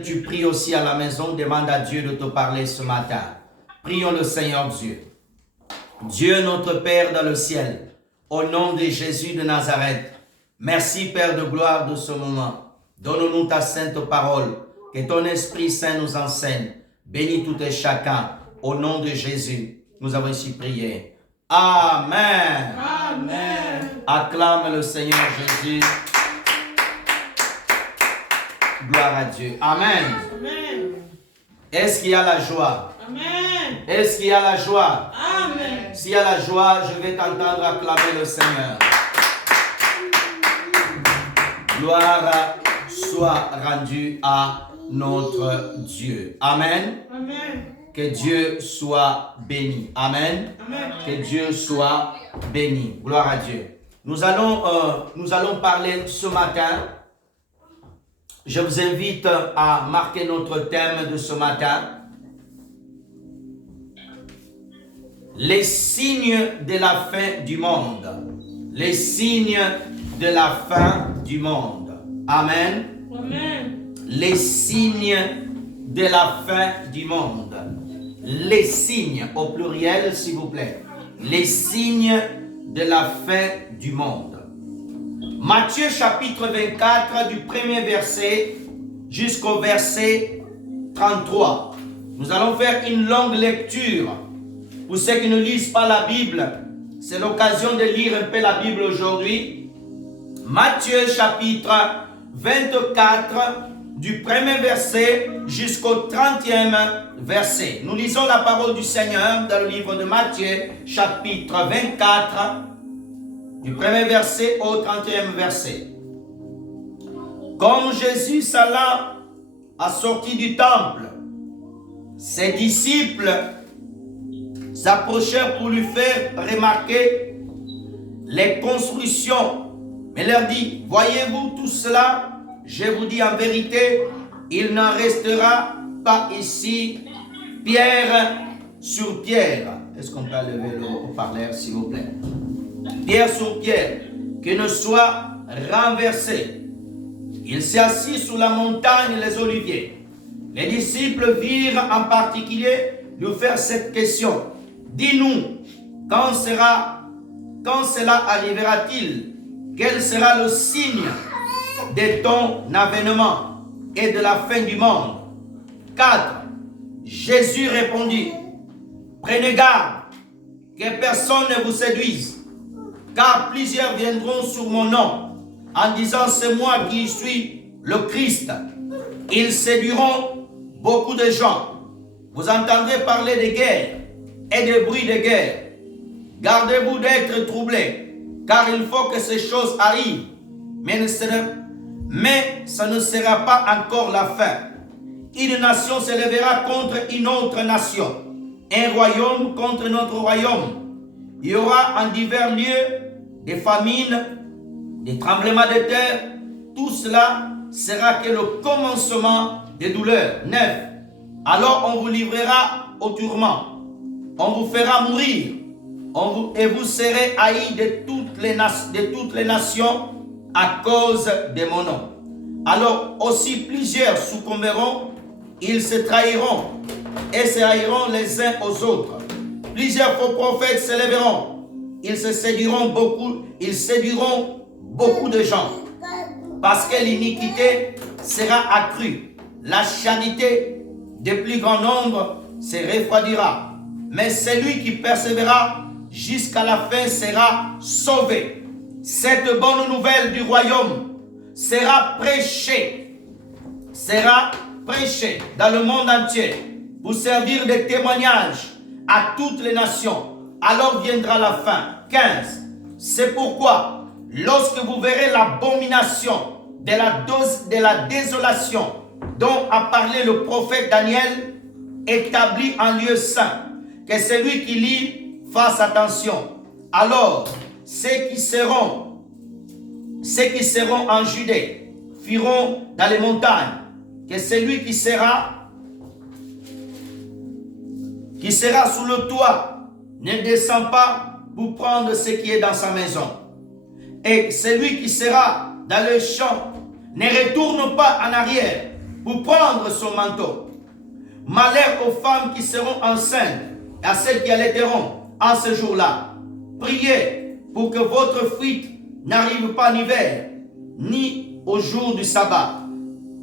Tu pries aussi à la maison, demande à Dieu de te parler ce matin. Prions le Seigneur Dieu. Dieu notre Père dans le ciel, au nom de Jésus de Nazareth, merci Père de gloire de ce moment. Donne-nous ta sainte parole, que ton Esprit Saint nous enseigne. Bénis tout et chacun, au nom de Jésus. Nous avons ici prié. Amen. Amen. Acclame le Seigneur Jésus. Gloire à Dieu. Amen. Amen. Est-ce qu'il y a la joie? Amen. Est-ce qu'il y a la joie? Amen. S'il y a la joie, je vais t'entendre acclamer le Seigneur. Gloire soit rendue à notre Dieu. Amen. Amen. Que Dieu soit béni. Amen. Amen. Que Dieu soit béni. Gloire à Dieu. Nous allons parler ce matin. Je vous invite à marquer notre thème de ce matin. Les signes de la fin du monde. Les signes de la fin du monde. Amen. Amen. Les signes de la fin du monde. Les signes, au pluriel s'il vous plaît. Les signes de la fin du monde. Matthieu chapitre 24 du premier verset jusqu'au verset 33. Nous allons faire une longue lecture. Pour ceux qui ne lisent pas la Bible, c'est l'occasion de lire un peu la Bible aujourd'hui. Matthieu chapitre 24 du premier verset jusqu'au 30e verset. Nous lisons la parole du Seigneur dans le livre de Matthieu chapitre 24 du premier verset au 30e verset. Comme Jésus s'alla à sortie du temple, ses disciples s'approchèrent pour lui faire remarquer les constructions, mais leur dit: voyez-vous tout cela? Je vous dis en vérité, il n'en restera pas ici pierre sur pierre. Est-ce qu'on peut lever le haut-parleur s'il vous plaît? Pierre sur pierre, qui ne soit renversé. Il s'est assis sous la montagne les Oliviers. Les disciples virent en particulier lui faire cette question: dis-nous, quand cela arrivera-t-il? Quel sera le signe de ton avènement et de la fin du monde? 4. Jésus répondit: prenez garde que personne ne vous séduise, car plusieurs viendront sur mon nom en disant: c'est moi qui suis le Christ. Ils séduiront beaucoup de gens. Vous entendrez parler de guerre et de bruits de guerre. Gardez-vous d'être troublés, car il faut que ces choses arrivent, mais ça ne sera pas encore la fin. Une nation se lèvera contre une autre nation, un royaume contre notre royaume. Il y aura en divers lieux des famines, des tremblements de terre. Tout cela sera que le commencement des douleurs. 9. Alors on vous livrera au tourment. On vous fera mourir. Et vous serez haïs de toutes les nations à cause de mon nom. Alors aussi plusieurs succomberont. Ils se trahiront et se haïront les uns aux autres. Plusieurs faux prophètes se lèveront. Ils séduiront beaucoup de gens. Parce que l'iniquité sera accrue. La charité de plus grand nombre se refroidira. Mais celui qui persévérera jusqu'à la fin sera sauvé. Cette bonne nouvelle du royaume sera prêchée dans le monde entier pour servir de témoignage à toutes les nations. Alors viendra la fin. 15. C'est pourquoi, lorsque vous verrez l'abomination de la désolation dont a parlé le prophète Daniel, établi en lieu saint, que celui qui lit fasse attention. Alors, ceux qui seront en Judée fuiront dans les montagnes, que celui qui sera sous le toit ne descend pas pour prendre ce qui est dans sa maison. Et celui qui sera dans le champ ne retourne pas en arrière pour prendre son manteau. Malheur aux femmes qui seront enceintes et à celles qui allaiteront en ce jour-là. Priez pour que votre fuite n'arrive pas en hiver, ni au jour du sabbat,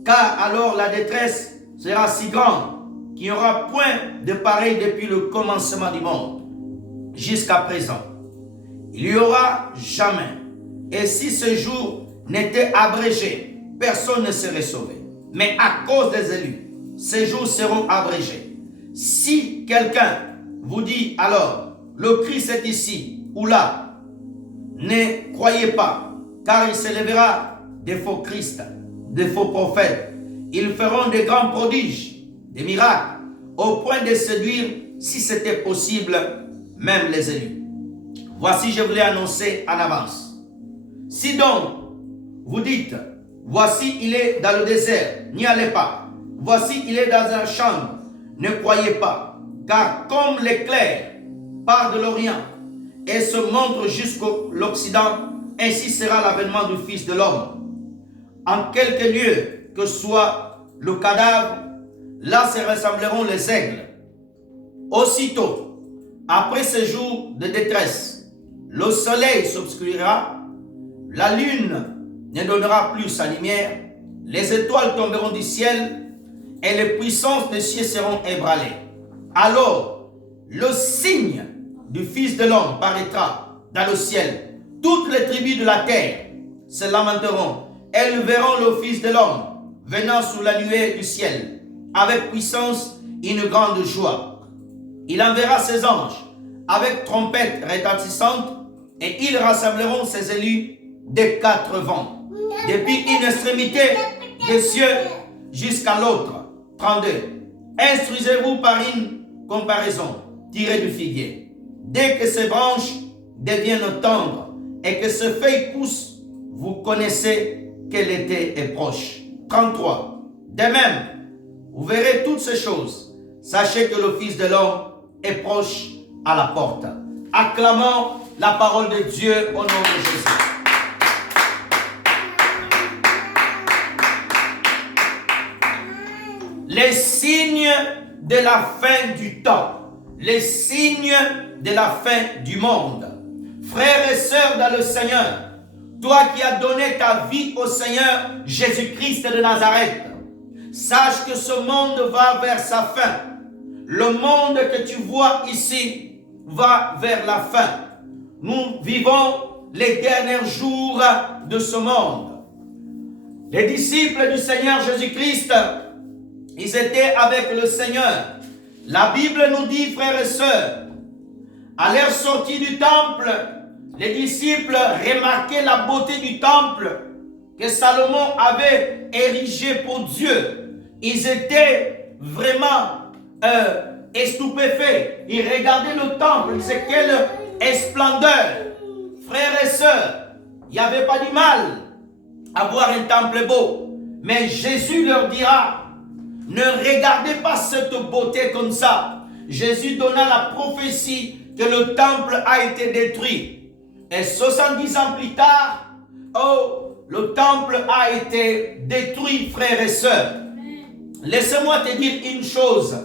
car alors la détresse sera si grande qu'il n'y aura point de pareil depuis le commencement du monde jusqu'à présent. Il n'y aura jamais. Et si ce jour n'était abrégé, personne ne serait sauvé. Mais à cause des élus, ces jours seront abrégés. Si quelqu'un vous dit alors, le Christ est ici ou là, ne croyez pas, car il s'élèvera des faux Christ, des faux prophètes. Ils feront des grands prodiges, des miracles, au point de séduire, si c'était possible, même les élus. Voici, je vous l'ai annoncé en avance. Si donc, vous dites, voici, il est dans le désert, n'y allez pas. Voici, il est dans un champ, ne croyez pas. Car comme l'éclair part de l'Orient et se montre jusqu'à l'Occident, ainsi sera l'avènement du Fils de l'homme. En quelque lieu que soit le cadavre, là se rassembleront les aigles. Aussitôt, après ce jour de détresse, le soleil s'obscurira, la lune ne donnera plus sa lumière, les étoiles tomberont du ciel et les puissances des cieux seront ébranlées. Alors, le signe du Fils de l'homme paraîtra dans le ciel. Toutes les tribus de la terre se lamenteront. Elles verront le Fils de l'homme venant sous la nuée du ciel, avec puissance et une grande joie. Il enverra ses anges avec trompettes retentissantes et ils rassembleront ses élus des quatre vents, depuis une extrémité des cieux jusqu'à l'autre. 32. Instruisez-vous par une comparaison tirée du figuier. Dès que ses branches deviennent tendres et que ses feuilles poussent, vous connaissez que l'été est proche. 33. De même, vous verrez toutes ces choses. Sachez que le Fils de l'homme est proche à la porte. Acclamons la parole de Dieu au nom de Jésus. Les signes de la fin du temps, les signes de la fin du monde. Frères et sœurs dans le Seigneur, toi qui as donné ta vie au Seigneur Jésus-Christ de Nazareth, sache que ce monde va vers sa fin. Le monde que tu vois ici va vers la fin. Nous vivons les derniers jours de ce monde. Les disciples du Seigneur Jésus-Christ, ils étaient avec le Seigneur. La Bible nous dit, frères et sœurs, à leur sortie du temple, les disciples remarquaient la beauté du temple que Salomon avait érigé pour Dieu. Ils étaient vraiment stupéfaits. Ils regardaient le temple, ils disaient quelle splendeur. Frères et sœurs, il n'y avait pas du mal à voir un temple beau. Mais Jésus leur dira, ne regardez pas cette beauté comme ça. Jésus donna la prophétie que le temple a été détruit. Et 70 ans plus tard, le temple a été détruit, frères et sœurs. Laissez-moi te dire une chose.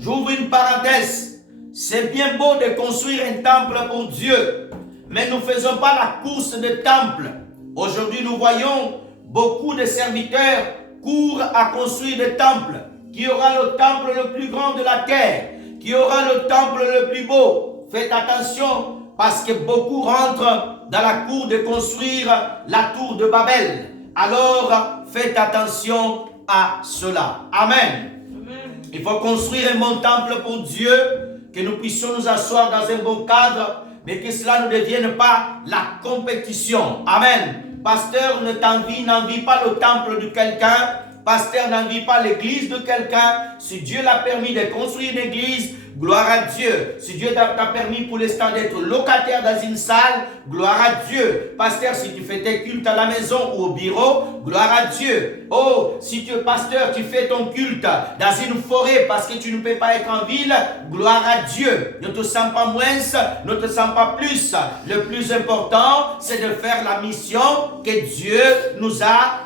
J'ouvre une parenthèse. C'est bien beau de construire un temple pour Dieu, mais nous ne faisons pas la course de temple. Aujourd'hui, nous voyons beaucoup de serviteurs courent à construire des temples. Qui aura le temple le plus grand de la terre? Qui aura le temple le plus beau? Faites attention, parce que beaucoup rentrent dans la cour de construire la tour de Babel. Alors, faites attention à cela. Amen. Amen. Il faut construire un bon temple pour Dieu, que nous puissions nous asseoir dans un bon cadre, mais que cela ne devienne pas la compétition. Amen. Pasteur n'envie pas le temple de quelqu'un. Pasteur n'envie pas l'église de quelqu'un. Si Dieu l'a permis de construire une église, gloire à Dieu. Si Dieu t'a permis pour l'instant d'être locataire dans une salle, gloire à Dieu. Pasteur, si tu fais tes cultes à la maison ou au bureau, gloire à Dieu. Oh, si tu es pasteur, tu fais ton culte dans une forêt parce que tu ne peux pas être en ville, gloire à Dieu. Ne te sens pas moins, ne te sens pas plus. Le plus important, c'est de faire la mission que Dieu nous a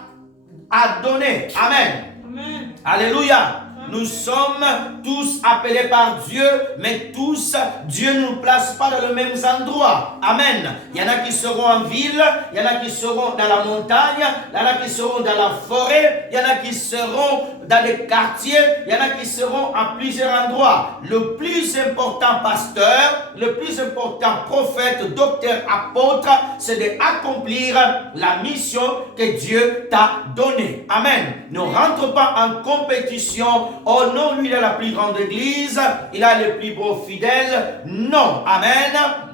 donné. Amen. Amen. Alléluia. Nous sommes tous appelés par Dieu, mais tous, Dieu ne nous place pas dans les mêmes endroits. Amen. Il y en a qui seront en ville, il y en a qui seront dans la montagne, il y en a qui seront dans la forêt, il y en a qui seront dans les quartiers, il y en a qui seront à plusieurs endroits. Le plus important pasteur, le plus important prophète, docteur, apôtre, c'est d'accomplir la mission que Dieu t'a donnée. Amen. Ne rentre pas en compétition. Oh non, lui il a la plus grande église, il a les plus beaux fidèles. Non, amen.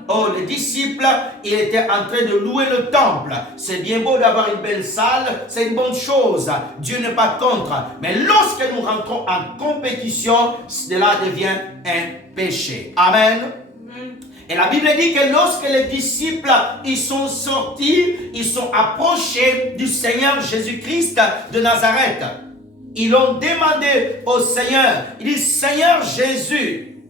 Oh, les disciples, il était en train de louer le temple. C'est bien beau d'avoir une belle salle, c'est une bonne chose. Dieu n'est pas contre. Mais lorsque nous rentrons en compétition, cela devient un péché. Amen. Et la Bible dit que lorsque les disciples ils sont sortis, ils sont approchés du Seigneur Jésus-Christ de Nazareth. Ils ont demandé au Seigneur, il dit, Seigneur Jésus,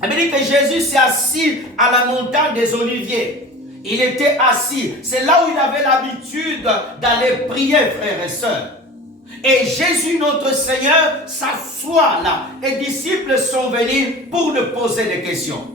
il dit que Jésus s'est assis à la montagne des Oliviers. Il était assis. C'est là où il avait l'habitude d'aller prier, frères et sœurs. Et Jésus, notre Seigneur, s'assoit là. Les disciples sont venus pour lui poser des questions.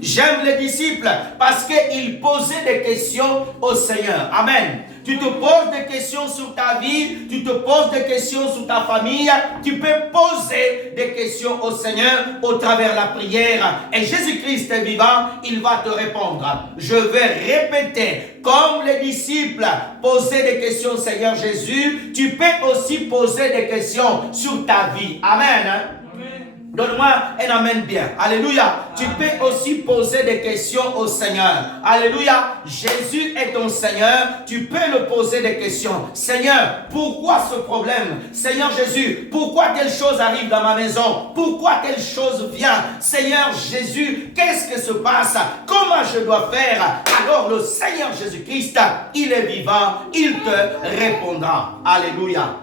J'aime les disciples parce qu'ils posaient des questions au Seigneur. Amen. Tu te poses des questions sur ta vie, tu te poses des questions sur ta famille, tu peux poser des questions au Seigneur au travers de la prière. Et Jésus-Christ est vivant, il va te répondre. Je vais répéter, comme les disciples posaient des questions au Seigneur Jésus, tu peux aussi poser des questions sur ta vie. Amen. Donne-moi un amen bien. Alléluia. Tu peux aussi poser des questions au Seigneur. Alléluia. Jésus est ton Seigneur. Tu peux le poser des questions. Seigneur, pourquoi ce problème? Seigneur Jésus, pourquoi telle chose arrive dans ma maison? Pourquoi telle chose vient? Seigneur Jésus, qu'est-ce que se passe? Comment je dois faire? Alors le Seigneur Jésus-Christ, il est vivant. Il te répondra. Alléluia.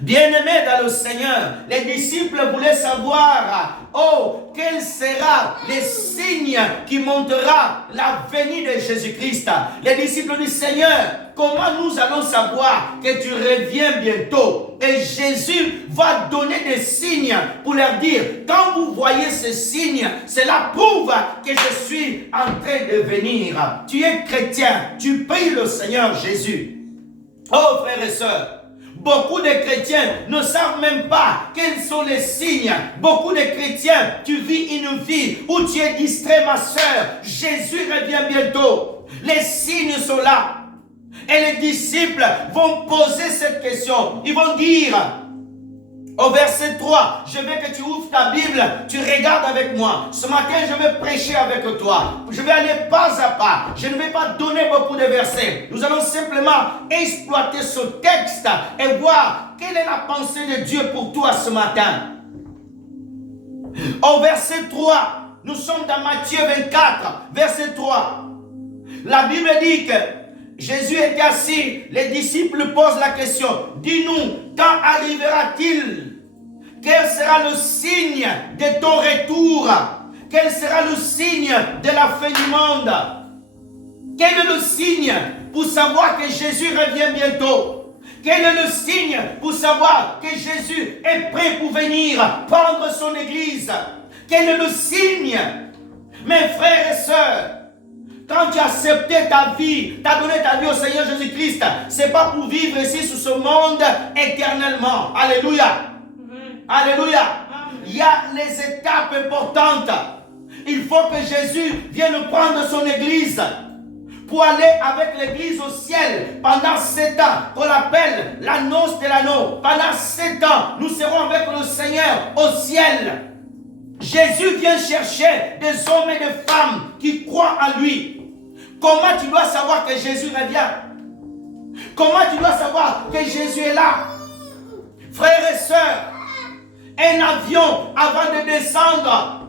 Bien-aimés dans le Seigneur, les disciples voulaient savoir, oh, quel sera le signe qui montrera la venue de Jésus-Christ. Les disciples du Seigneur, comment nous allons savoir que tu reviens bientôt? Et Jésus va donner des signes pour leur dire, quand vous voyez ces signes, cela prouve que je suis en train de venir. Tu es chrétien, tu pries le Seigneur Jésus. Oh, frères et sœurs, beaucoup de chrétiens ne savent même pas quels sont les signes. Beaucoup de chrétiens, tu vis une vie où tu es distrait, ma soeur. Jésus revient bientôt. Les signes sont là. Et les disciples vont poser cette question. Ils vont dire, au verset 3, je veux que tu ouvres ta Bible, tu regardes avec moi. Ce matin, je vais prêcher avec toi. Je vais aller pas à pas. Je ne vais pas donner beaucoup de versets. Nous allons simplement exploiter ce texte et voir quelle est la pensée de Dieu pour toi ce matin. Au verset 3, nous sommes dans Matthieu 24, verset 3. La Bible dit que Jésus est assis, les disciples posent la question, dis-nous, quand arrivera-t-il? Quel sera le signe de ton retour? Quel sera le signe de la fin du monde? Quel est le signe pour savoir que Jésus revient bientôt? Quel est le signe pour savoir que Jésus est prêt pour venir prendre son église? Quel est le signe? Mes frères et sœurs, quand tu as accepté ta vie, tu as donné ta vie au Seigneur Jésus-Christ, ce n'est pas pour vivre ici sur ce monde éternellement. Alléluia. Alléluia. Il y a les étapes importantes. Il faut que Jésus vienne prendre son église pour aller avec l'église au ciel pendant 7 ans, qu'on appelle la noce de l'anneau. Pendant 7 ans, nous serons avec le Seigneur au ciel. Jésus vient chercher des hommes et des femmes qui croient en lui. Comment tu dois savoir que Jésus revient? Comment tu dois savoir que Jésus est là? Frères et sœurs, un avion avant de descendre,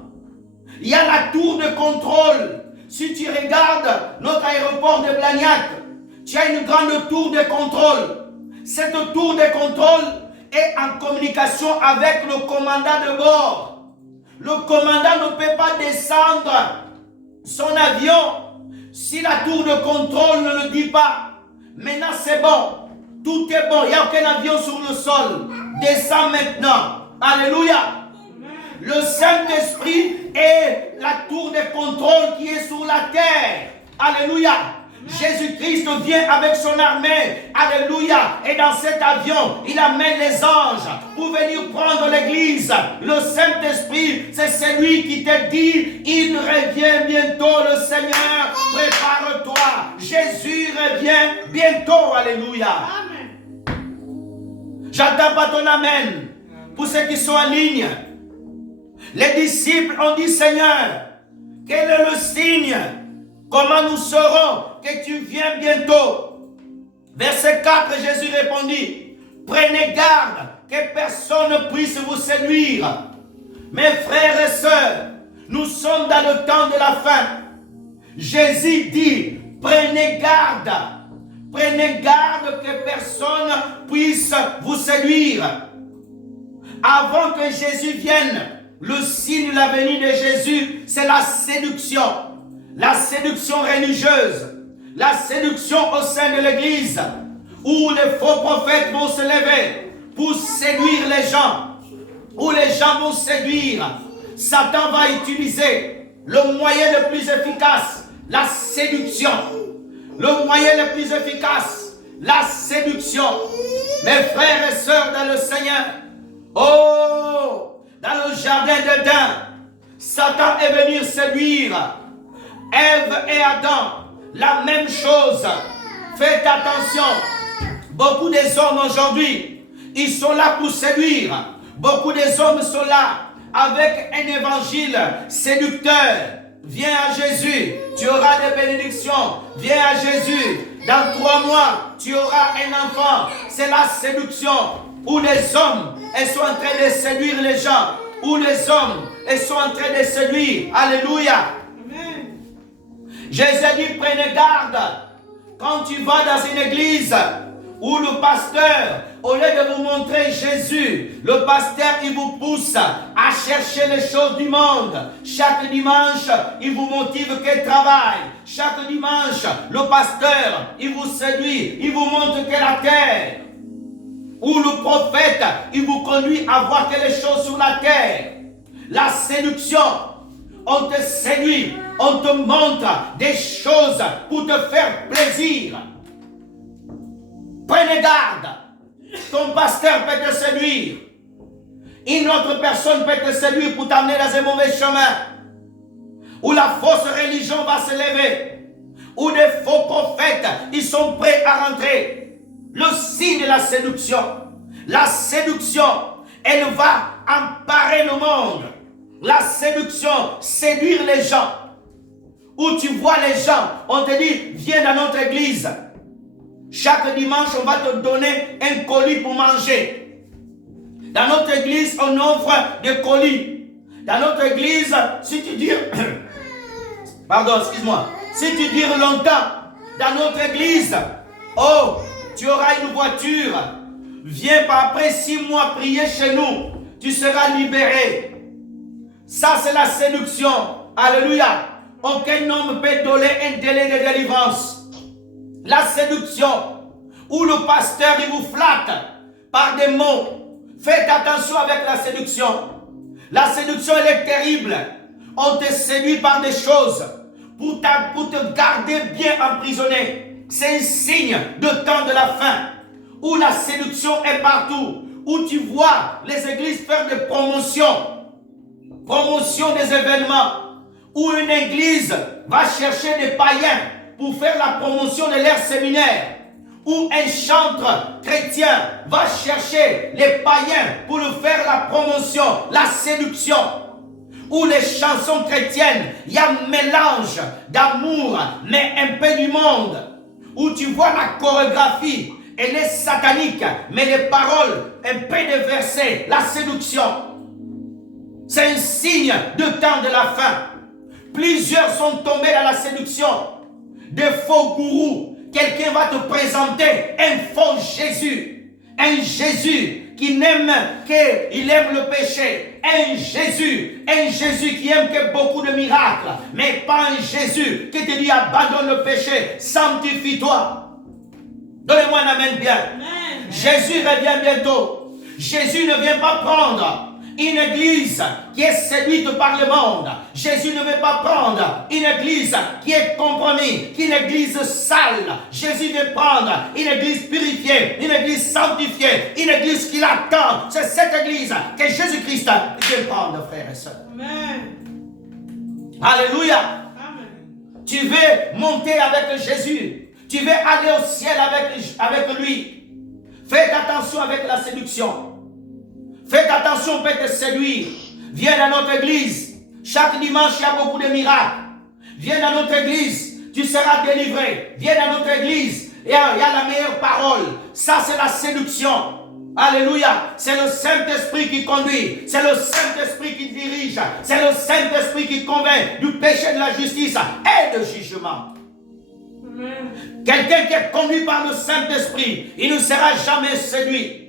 il y a la tour de contrôle. Si tu regardes notre aéroport de Blagnac, tu as une grande tour de contrôle. Cette tour de contrôle est en communication avec le commandant de bord. Le commandant ne peut pas descendre son avion si la tour de contrôle ne le dit pas. Maintenant c'est bon. Tout est bon. Il n'y a aucun avion sur le sol. Descends maintenant. Alléluia. Le Saint-Esprit est la tour de contrôle qui est sur la terre. Alléluia. Jésus-Christ vient avec son armée. Alléluia. Et dans cet avion, il amène les anges pour venir prendre l'église. Le Saint-Esprit, c'est celui qui te dit, il revient bientôt, le Seigneur. Prépare-toi. Jésus revient bientôt. Alléluia. Amen. J'attends pas ton amen. Pour ceux qui sont en ligne. Les disciples ont dit, Seigneur, quel est le signe? Comment nous saurons que tu viens bientôt? Verset 4, Jésus répondit, prenez garde que personne ne puisse vous séduire. Mes frères et sœurs, nous sommes dans le temps de la fin. Jésus dit, prenez garde que personne puisse vous séduire. Avant que Jésus vienne, le signe de la venue de Jésus, c'est la séduction. La séduction religieuse, la séduction au sein de l'église, où les faux prophètes vont se lever pour séduire les gens, où les gens vont séduire. Satan va utiliser le moyen le plus efficace, la séduction. Le moyen le plus efficace, la séduction. Mes frères et sœurs dans le Seigneur, oh, dans le jardin d'Éden, Satan est venu séduire Ève et Adam, la même chose. Faites attention. Beaucoup des hommes aujourd'hui, ils sont là pour séduire. Beaucoup des hommes sont là avec un évangile séducteur. Viens à Jésus, tu auras des bénédictions. Viens à Jésus, dans 3 mois, tu auras un enfant. C'est la séduction où les hommes, ils sont en train de séduire les gens. Où les hommes, ils sont en train de séduire. Alléluia. Jésus dit, prenez garde quand tu vas dans une église où le pasteur, au lieu de vous montrer Jésus, le pasteur, il vous pousse à chercher les choses du monde. Chaque dimanche, il vous motive quel travail. Chaque dimanche, le pasteur, il vous séduit, il vous montre que la terre. Ou le prophète, il vous conduit à voir que les choses sur la terre. La séduction. On te séduit, on te montre des choses pour te faire plaisir. Prenez garde. Ton pasteur peut te séduire. Une autre personne peut te séduire pour t'amener dans un mauvais chemin. Où la fausse religion va se lever. Où des faux prophètes, ils sont prêts à rentrer. Le signe de la séduction. La séduction, elle va emparer le monde. La séduction, séduire les gens. Où tu vois les gens, on te dit, viens dans notre église. Chaque dimanche, on va te donner un colis pour manger. Dans notre église, on offre des colis. Dans notre église, si tu dures, pardon, excuse-moi, si tu dures longtemps dans notre église, oh, tu auras une voiture. Viens pas après 6 mois prier chez nous, tu seras libéré. Ça, c'est la séduction. Alléluia. Aucun homme peut donner un délai de délivrance. La séduction, où le pasteur, il vous flatte par des mots. Faites attention avec la séduction. La séduction, elle est terrible. On te séduit par des choses pour te garder bien emprisonné. C'est un signe de temps de la fin, où la séduction est partout. Où tu vois les églises faire des promotions. Promotion des événements, où une église va chercher des païens pour faire la promotion de leur séminaire, où un chantre chrétien va chercher les païens pour leur faire la promotion, la séduction, où les chansons chrétiennes, il y a un mélange d'amour, mais un peu du monde, où tu vois la chorégraphie, elle est satanique, mais les paroles, un peu de versets, la séduction. C'est un signe de temps de la fin. Plusieurs sont tombés dans la séduction. Des faux gourous. Quelqu'un va te présenter un faux Jésus. Un Jésus qui n'aime qu'il aime le péché. Un Jésus qui aime que beaucoup de miracles. Mais pas un Jésus qui te dit abandonne le péché, sanctifie-toi. Donnez-moi un amen bien. Amen. Jésus revient bientôt. Jésus ne vient pas prendre une église qui est séduite par le monde. Jésus ne veut pas prendre une église qui est compromise, qui est une église sale. Jésus veut prendre une église purifiée, une église sanctifiée, une église qui l'attend. C'est cette église que Jésus-Christ vient prendre, frères et sœurs. Amen. Alléluia. Amen. Tu veux monter avec Jésus. Tu veux aller au ciel avec lui. Faites attention avec la séduction. Faites attention, on peut te séduire. Viens dans notre église. Chaque dimanche, il y a beaucoup de miracles. Viens dans notre église, tu seras délivré. Viens dans notre église, il y a la meilleure parole. Ça, c'est la séduction. Alléluia. C'est le Saint-Esprit qui conduit. C'est le Saint-Esprit qui dirige. C'est le Saint-Esprit qui convainc du péché, de la justice et du jugement. Amen. Quelqu'un qui est conduit par le Saint-Esprit, il ne sera jamais séduit.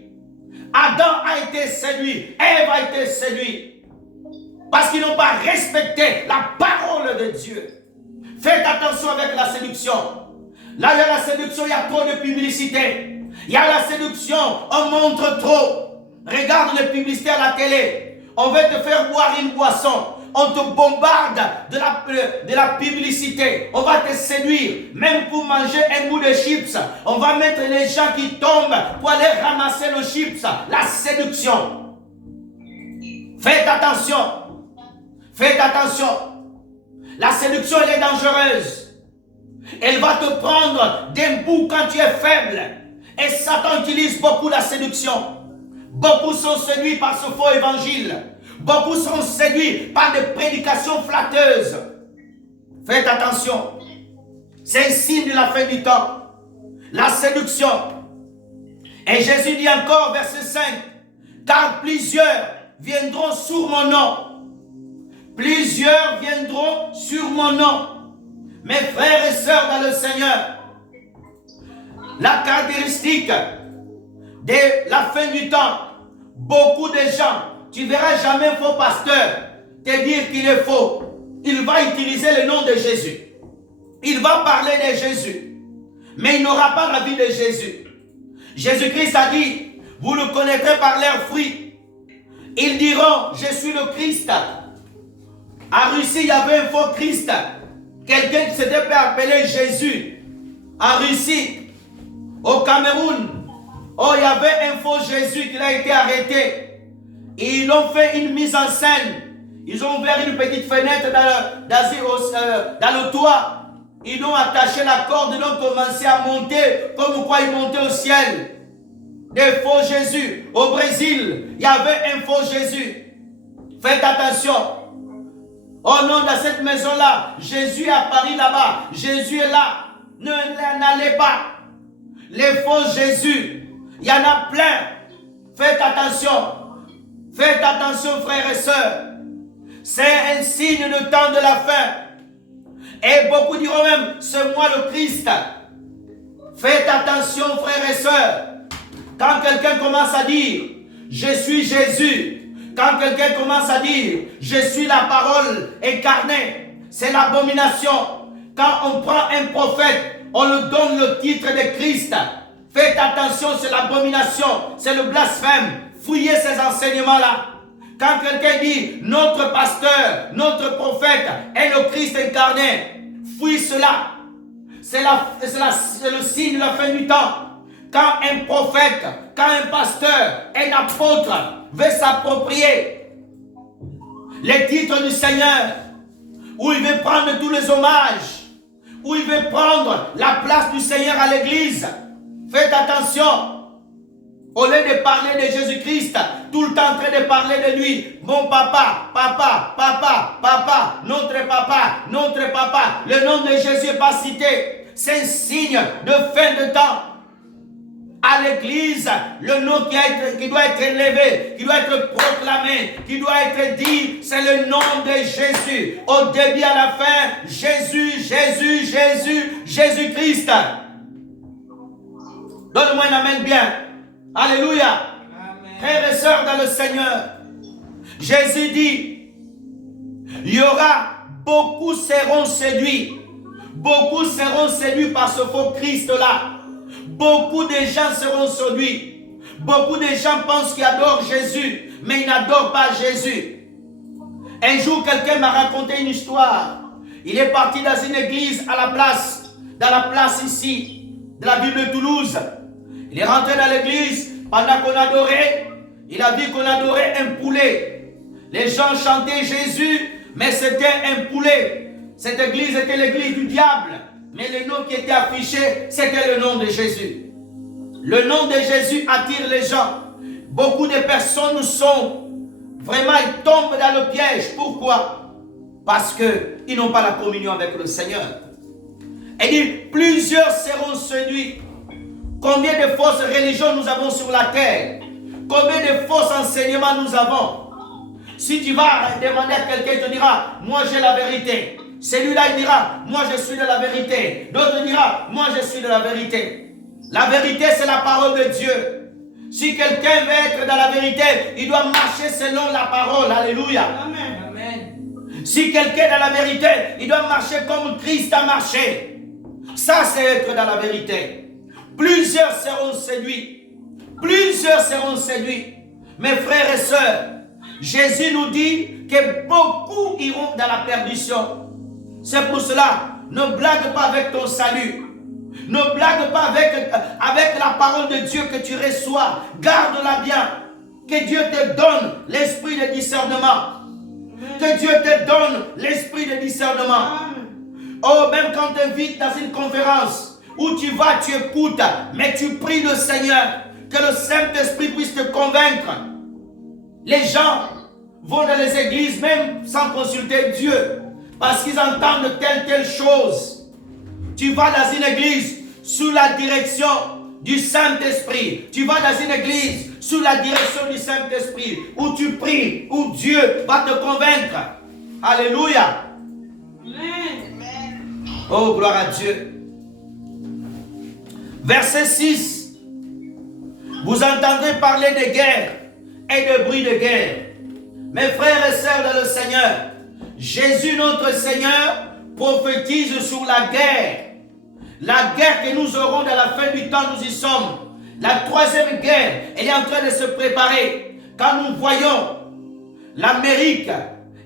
Adam a été séduit, Ève a été séduite. Parce qu'ils n'ont pas respecté la parole de Dieu. Faites attention avec la séduction. Là, il y a la séduction, il y a trop de publicité. Il y a la séduction, on montre trop. Regarde les publicités à la télé. On veut te faire boire une boisson. On te bombarde de la publicité. On va te séduire. Même pour manger un bout de chips, on va mettre les gens qui tombent pour aller ramasser le chips. La séduction. Faites attention. Faites attention. La séduction, elle est dangereuse. Elle va te prendre d'un bout quand tu es faible. Et Satan utilise beaucoup la séduction. Beaucoup sont séduits par ce faux évangile. Beaucoup sont séduits par des prédications flatteuses. Faites attention. C'est un signe de la fin du temps. La séduction. Et Jésus dit encore, verset 5, car plusieurs viendront sur mon nom. Plusieurs viendront sur mon nom. Mes frères et sœurs dans le Seigneur. La caractéristique de la fin du temps, beaucoup de gens, tu ne verras jamais un faux pasteur te dire qu'il est faux. Il va utiliser le nom de Jésus. Il va parler de Jésus. Mais il n'aura pas la vie de Jésus. Jésus-Christ a dit, vous le connaîtrez par leurs fruits. Ils diront, je suis le Christ. En Russie, il y avait un faux Christ. Quelqu'un qui s'était fait appeler Jésus. En Russie, au Cameroun, il y avait un faux Jésus qui a été arrêté. Et ils ont fait une mise en scène. Ils ont ouvert une petite fenêtre dans le toit. Ils ont attaché la corde, ils ont commencé à monter comme quoi ils montaient au ciel. Des faux Jésus. Au Brésil, il y avait un faux Jésus. Faites attention. Oh non, dans cette maison-là, Jésus est apparu là-bas. Jésus est là. N'allez pas. Les faux Jésus, il y en a plein. Faites attention. Faites attention, frères et sœurs. C'est un signe de temps de la fin. Et beaucoup diront même, c'est moi le Christ. Faites attention, frères et sœurs. Quand quelqu'un commence à dire, je suis Jésus. Quand quelqu'un commence à dire, je suis la parole incarnée. C'est l'abomination. Quand on prend un prophète, on lui donne le titre de Christ. Faites attention, c'est l'abomination. C'est le blasphème. Fouillez ces enseignements-là. Quand quelqu'un dit, notre pasteur, notre prophète est le Christ incarné, fouille cela. C'est le signe de la fin du temps. Quand un prophète, quand un pasteur, un apôtre veut s'approprier les titres du Seigneur, où il veut prendre tous les hommages, où il veut prendre la place du Seigneur à l'église, faites attention. Au lieu de parler de Jésus-Christ, tout le temps en train de parler de lui. Mon papa, papa, papa, papa, notre papa. Le nom de Jésus n'est pas cité. C'est un signe de fin de temps. À l'église, le nom qui doit être élevé, qui doit être proclamé, qui doit être dit, c'est le nom de Jésus. Au début à la fin, Jésus, Jésus, Jésus, Jésus-Christ. Donne-moi un amen bien. Alléluia. Amen. Frères et sœurs dans le Seigneur, Jésus dit, il y aura beaucoup seront séduits. Beaucoup seront séduits par ce faux Christ-là. beaucoup de gens seront séduits. Beaucoup de gens pensent qu'ils adorent Jésus, mais ils n'adorent pas Jésus. Un jour, quelqu'un m'a raconté une histoire. Il est parti dans une église à la place, dans la place ici, de la ville de Toulouse. Il est rentré dans l'église pendant qu'on adorait. Il a vu qu'on adorait un poulet. Les gens chantaient Jésus, mais c'était un poulet. Cette église était l'église du diable. Mais le nom qui était affiché, c'était le nom de Jésus. Le nom de Jésus attire les gens. Beaucoup de personnes vraiment, ils tombent dans le piège. Pourquoi? Parce qu'ils n'ont pas la communion avec le Seigneur. Et dit, plusieurs seront séduits. Combien de fausses religions nous avons sur la terre? Combien de faux enseignements nous avons? Si tu vas demander à quelqu'un, il te dira, moi j'ai la vérité. Celui-là, il dira, moi je suis de la vérité. L'autre dira, moi je suis de la vérité. La vérité, c'est la parole de Dieu. Si quelqu'un veut être dans la vérité, il doit marcher selon la parole. Alléluia. Amen. Amen. Si quelqu'un est dans la vérité, il doit marcher comme Christ a marché. Ça, c'est être dans la vérité. Plusieurs seront séduits. Plusieurs seront séduits. Mes frères et sœurs, Jésus nous dit que beaucoup iront dans la perdition. C'est pour cela, ne blague pas avec ton salut. Ne blague pas avec la parole de Dieu que tu reçois. Garde-la bien. Que Dieu te donne l'esprit de discernement. Que Dieu te donne l'esprit de discernement. Oh, même quand tu invites dans une conférence où tu vas, tu écoutes, mais tu pries le Seigneur, que le Saint-Esprit puisse te convaincre. Les gens vont dans les églises même sans consulter Dieu, parce qu'ils entendent telle chose. Tu vas dans une église sous la direction du Saint-Esprit. Tu vas dans une église sous la direction du Saint-Esprit, où tu pries, où Dieu va te convaincre. Alléluia. Oh, gloire à Dieu. Verset 6. Vous entendrez parler de guerre et de bruit de guerre. Mes frères et sœurs dans le Seigneur, Jésus notre Seigneur prophétise sur la guerre. La guerre que nous aurons dans la fin du temps, nous y sommes. La troisième guerre, elle est en train de se préparer. Quand nous voyons l'Amérique,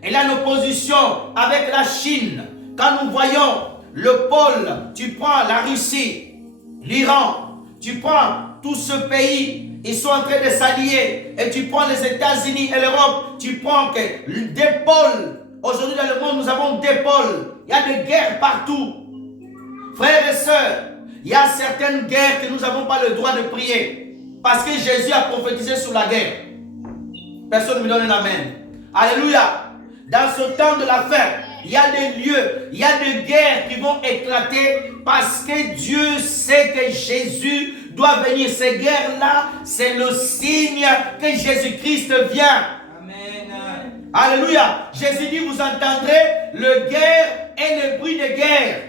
elle a une opposition avec la Chine. Quand nous voyons le pôle, tu prends la Russie, l'Iran, tu prends tout ce pays, ils sont en train de s'allier. Et tu prends les États-Unis et l'Europe, tu prends des pôles. Aujourd'hui dans le monde, nous avons des pôles. Il y a des guerres partout. Frères et sœurs, il y a certaines guerres que nous n'avons pas le droit de prier. Parce que Jésus a prophétisé sur la guerre. Personne ne me donne un amen. Alléluia. Dans ce temps de la fin, il y a des lieux, il y a des guerres qui vont éclater parce que Dieu sait que Jésus doit venir. Ces guerres-là, c'est le signe que Jésus-Christ vient. Amen. Alléluia. Jésus dit, vous entendrez le guerre et le bruit de guerre.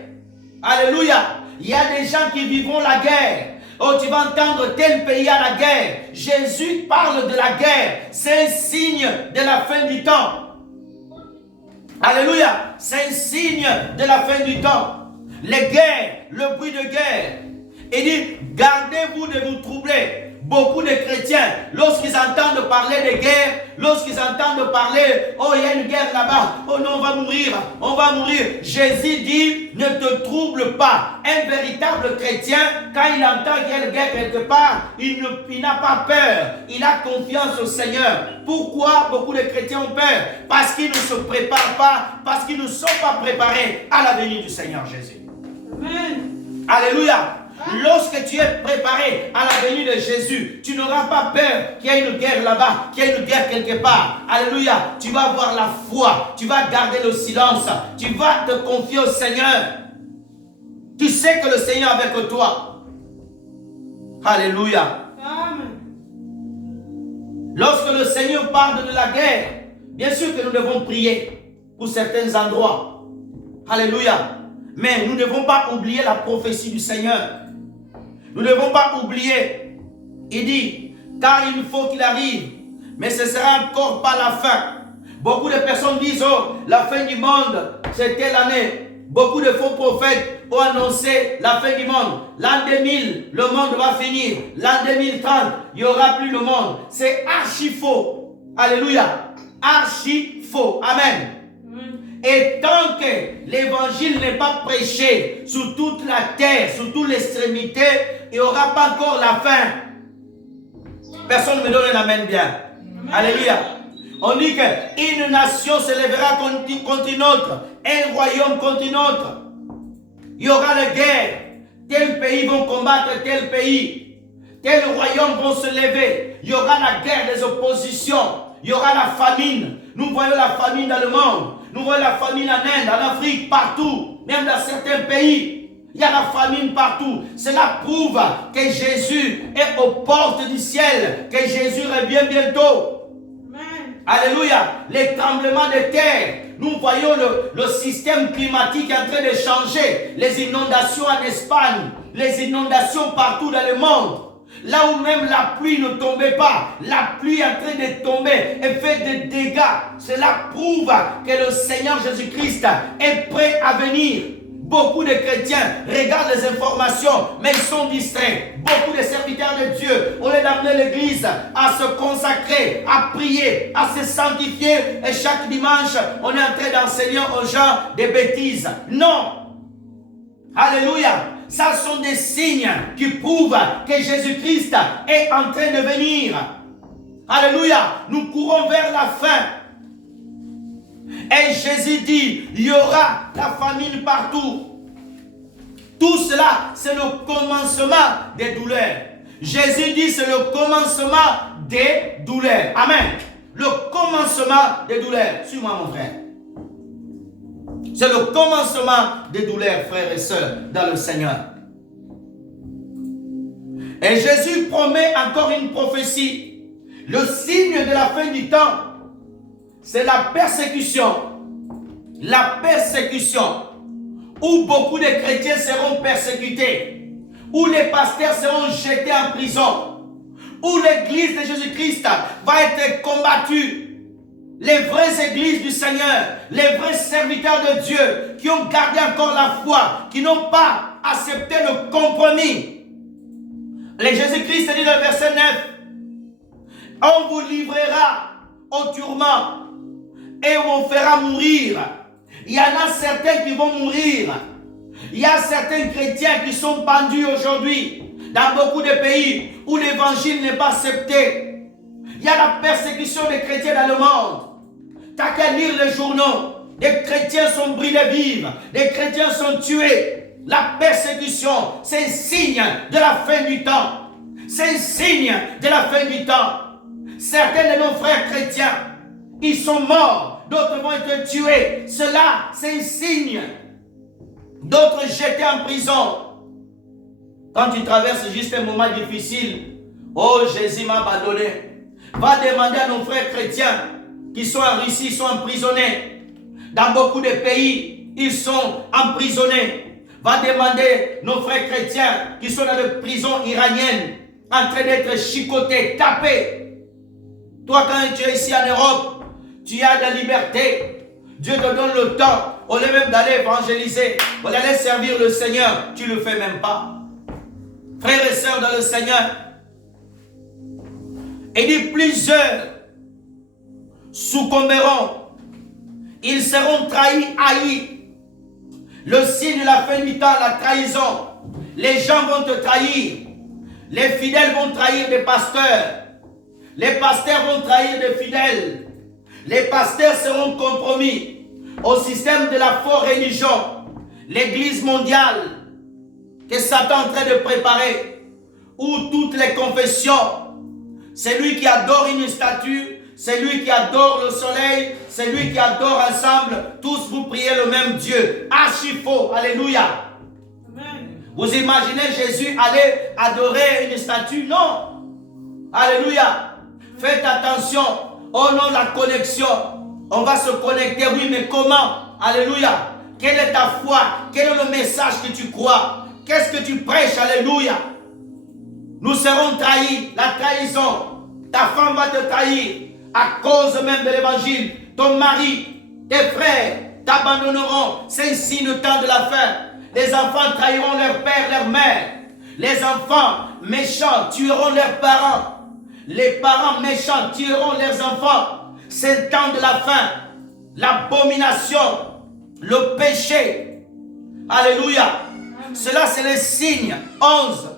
Alléluia. Il y a des gens qui vivront la guerre. Oh, tu vas entendre tel pays à la guerre. Jésus parle de la guerre. C'est un signe de la fin du temps. Alléluia. C'est un signe de la fin du temps. Les guerres, le bruit de guerre. Il dit, gardez-vous de vous troubler. Beaucoup de chrétiens, lorsqu'ils entendent parler de guerre, lorsqu'ils entendent parler, oh il y a une guerre là-bas, oh non on va mourir, on va mourir. Jésus dit, ne te trouble pas. Un véritable chrétien, quand il entend qu'il y a une guerre quelque part, il n'a pas peur, il a confiance au Seigneur. Pourquoi beaucoup de chrétiens ont peur? Parce qu'ils ne se préparent pas, parce qu'ils ne sont pas préparés à la venue du Seigneur Jésus. Amen. Alléluia. Lorsque tu es préparé à la venue de Jésus, tu n'auras pas peur qu'il y ait une guerre là-bas, qu'il y ait une guerre quelque part. Alléluia. Tu vas avoir la foi. Tu vas garder le silence. Tu vas te confier au Seigneur. Tu sais que le Seigneur est avec toi. Alléluia. Amen. Lorsque le Seigneur parle de la guerre, bien sûr que nous devons prier pour certains endroits. Alléluia. Mais nous ne devons pas oublier la prophétie du Seigneur. Nous ne devons pas oublier. Il dit, car il faut qu'il arrive, mais ce sera encore pas la fin. Beaucoup de personnes disent, oh, la fin du monde, c'est telle année. beaucoup de faux prophètes ont annoncé la fin du monde. L'an 2000, le monde va finir. L'an 2030, il n'y aura plus le monde. C'est archi faux. Alléluia. Archi faux. Amen. Et tant que l'évangile n'est pas prêché sur toute la terre, sur toute l'extrémité, il n'y aura pas encore la fin. Personne ne me donne un amen bien. Alléluia. On dit qu'une nation se lèvera contre une autre, un royaume contre une autre. Il y aura la guerre. Tel pays vont combattre tel pays. Tel royaume vont se lever. Il y aura la guerre des oppositions. Il y aura la famine. Nous voyons la famine dans le monde. Nous voyons la famine en Inde, en Afrique, partout. Même dans certains pays. Il y a la famine partout. Cela prouve que Jésus est aux portes du ciel. Que Jésus revient bientôt. Alléluia. Les tremblements de terre. Nous voyons le système climatique en train de changer. Les inondations en Espagne. Les inondations partout dans le monde. Là où même la pluie ne tombait pas. La pluie est en train de tomber et fait des dégâts. Cela prouve que le Seigneur Jésus-Christ est prêt à venir. Beaucoup de chrétiens regardent les informations, mais ils sont distraits. Beaucoup de serviteurs de Dieu, au lieu d'amener l'église à se consacrer, à prier, à se sanctifier, et chaque dimanche, on est en train d'enseigner aux gens des bêtises. Non. Alléluia. Ça sont des signes qui prouvent que Jésus-Christ est en train de venir. Alléluia. Nous courons vers la fin. Et Jésus dit, il y aura la famine partout. Tout cela, c'est le commencement des douleurs. Jésus dit, c'est le commencement des douleurs. Amen. Le commencement des douleurs. Suis-moi, mon frère. C'est le commencement des douleurs, frères et sœurs, dans le Seigneur. Et Jésus promet encore une prophétie. Le signe de la fin du temps, c'est la persécution. La persécution. Où beaucoup de chrétiens seront persécutés. Où les pasteurs seront jetés en prison. Où l'église de Jésus-Christ va être combattue. Les vraies églises du Seigneur, les vrais serviteurs de Dieu qui ont gardé encore la foi, qui n'ont pas accepté le compromis. Les Jésus-Christ dit dans le verset 9, on vous livrera au tourment et on fera mourir. Il y en a certains qui vont mourir. Il y a certains chrétiens qui sont pendus aujourd'hui dans beaucoup de pays où l'évangile n'est pas accepté. Il y a la persécution des chrétiens dans le monde. Tu n'as qu'à lire les journaux. Des chrétiens sont brûlés vifs. Des chrétiens sont tués. La persécution, c'est un signe de la fin du temps. C'est un signe de la fin du temps. Certains de nos frères chrétiens, ils sont morts. D'autres vont être tués. Cela, c'est un signe. D'autres jetés en prison. Quand tu traverses juste un moment difficile, oh, Jésus m'a abandonné. Va demander à nos frères chrétiens qui sont en Russie, ils sont emprisonnés. Dans beaucoup de pays, ils sont emprisonnés. Va demander nos frères chrétiens qui sont dans les prisons iraniennes, en train d'être chicotés, tapés. Toi, quand tu es ici en Europe, tu as de la liberté. Dieu te donne le temps. Au lieu même d'aller évangéliser, au lieu d'aller servir le Seigneur, tu ne le fais même pas. Frères et sœurs dans le Seigneur, il dit plusieurs succomberont. Ils seront trahis, haïs. Le signe de la fin du temps, la trahison. Les gens vont te trahir. Les fidèles vont trahir des pasteurs. Les pasteurs vont trahir des fidèles. Les pasteurs seront compromis au système de la fausse religion. L'église mondiale que Satan est en train de préparer, où toutes les confessions, c'est lui qui adore une statue, c'est lui qui adore le soleil, c'est lui qui adore ensemble, tous vous priez le même Dieu. Archi faux, alléluia. Amen. Vous imaginez Jésus aller adorer une statue? Non. Alléluia. Faites attention. Oh non, la connexion. On va se connecter, oui, mais comment? Alléluia. Quelle est ta foi? Quel est le message que tu crois? Qu'est-ce que tu prêches? Alléluia. Nous serons trahis. La trahison. Ta femme va te trahir à cause même de l'évangile. Ton mari, tes frères, t'abandonneront. C'est un signe temps de la fin. Les enfants trahiront leur père, leur mère. Les enfants méchants tueront leurs parents. Les parents méchants tueront leurs enfants. C'est le temps de la fin. L'abomination, le péché. Alléluia. Cela, c'est le signe. 11.